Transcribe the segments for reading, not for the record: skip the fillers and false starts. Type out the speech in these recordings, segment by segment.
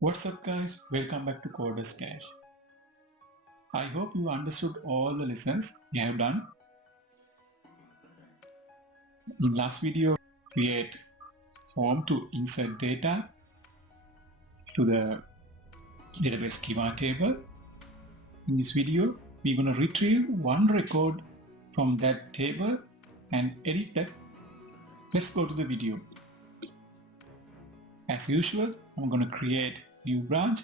What's up guys, welcome back to Coders Cash. I hope you understood all the lessons we have done. In last video, create form to insert data to the database schema table. In this video, we're going to retrieve one record from that table and edit that. Let's go to the video. As usual, I'm going to create new branch.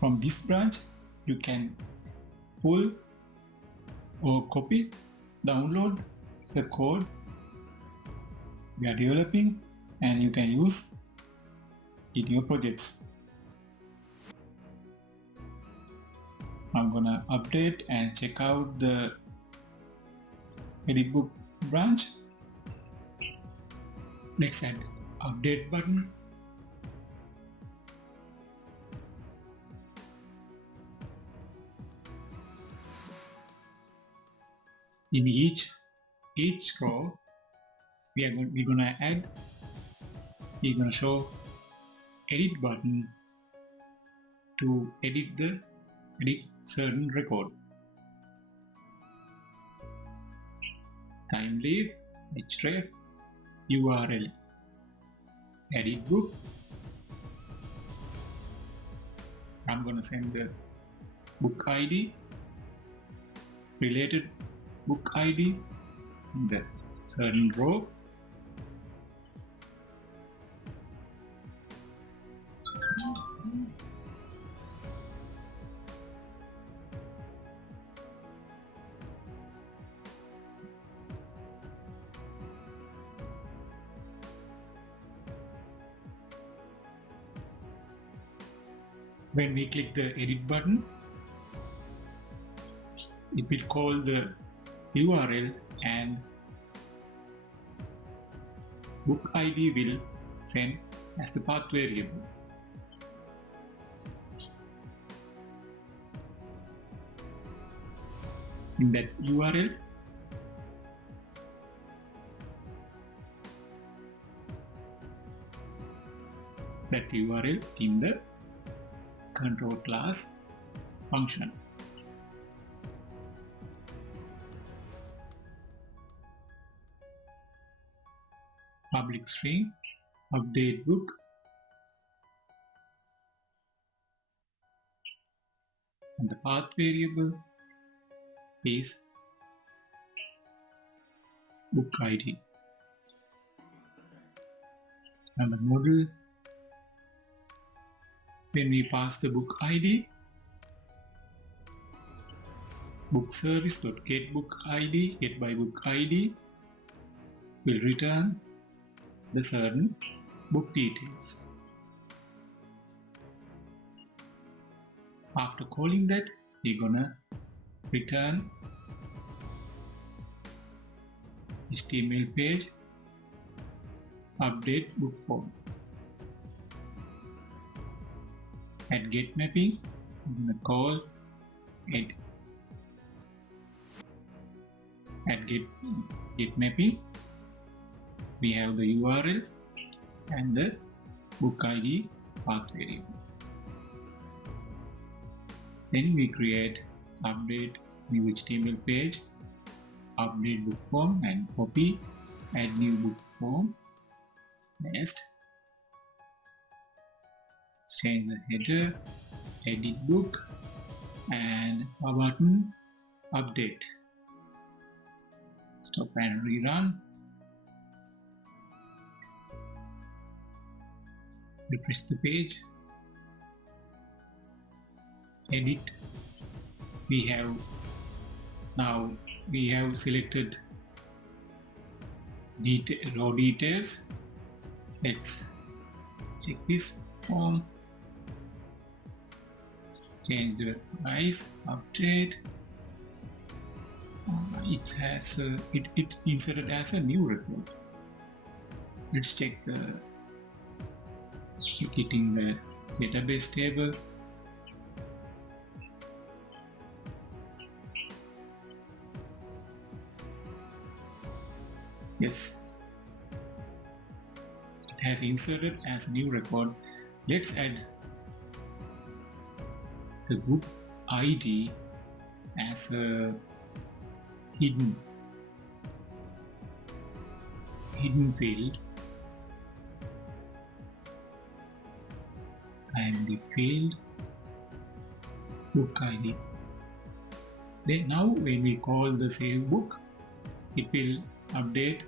From this branch, you can pull or copy, download the code we are developing, and you can use in your projects. I'm gonna update and check out the edit book branch. Let's add update button. In each row, we're gonna show edit button to edit certain record. Thymeleaf, href, URL, edit book. I'm gonna send the book ID, related book ID in the certain row. When we click the edit button, it will call the URL and book ID will send as the path variable. In that URL, in the control class function. Public string update book, and the path variable is book ID, and the model, when we pass the book ID, book service.getBookID, get by book ID will return the certain book details. After calling that, we're gonna return HTML page update book form. At get mapping, I'm gonna call it at get mapping. We have the URL and the book ID path variable. Then we create update new HTML page, update book form, and copy, add new book form. Next, change the header, edit book, and a button update. Stop and rerun. Refresh the page. Edit. We have selected raw details. Let's check this form. Change the price, update. It's inserted as a new record. Let's check it in the database table. Yes, it has inserted as new record. Let's add the group ID as a hidden field. Timely field book ID. Then now when we call the save book, it will update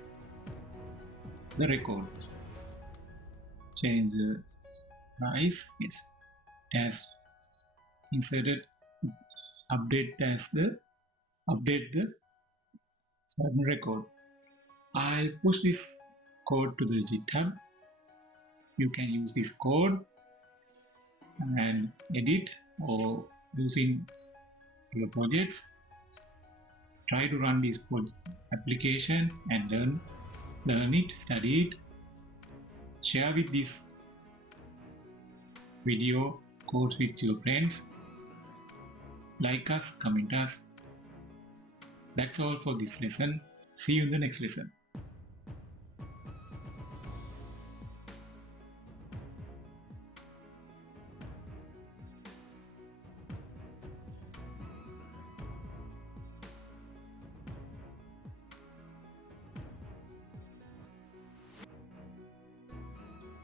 the record. Change the price. Yes, it has inserted update the certain record. I'll push this code to the GitHub. You can use this code and edit or using your projects. Try to run this application and learn it, study it. Share with this video code with your friends. Like us, comment us. That's all for this lesson. See you in the next lesson.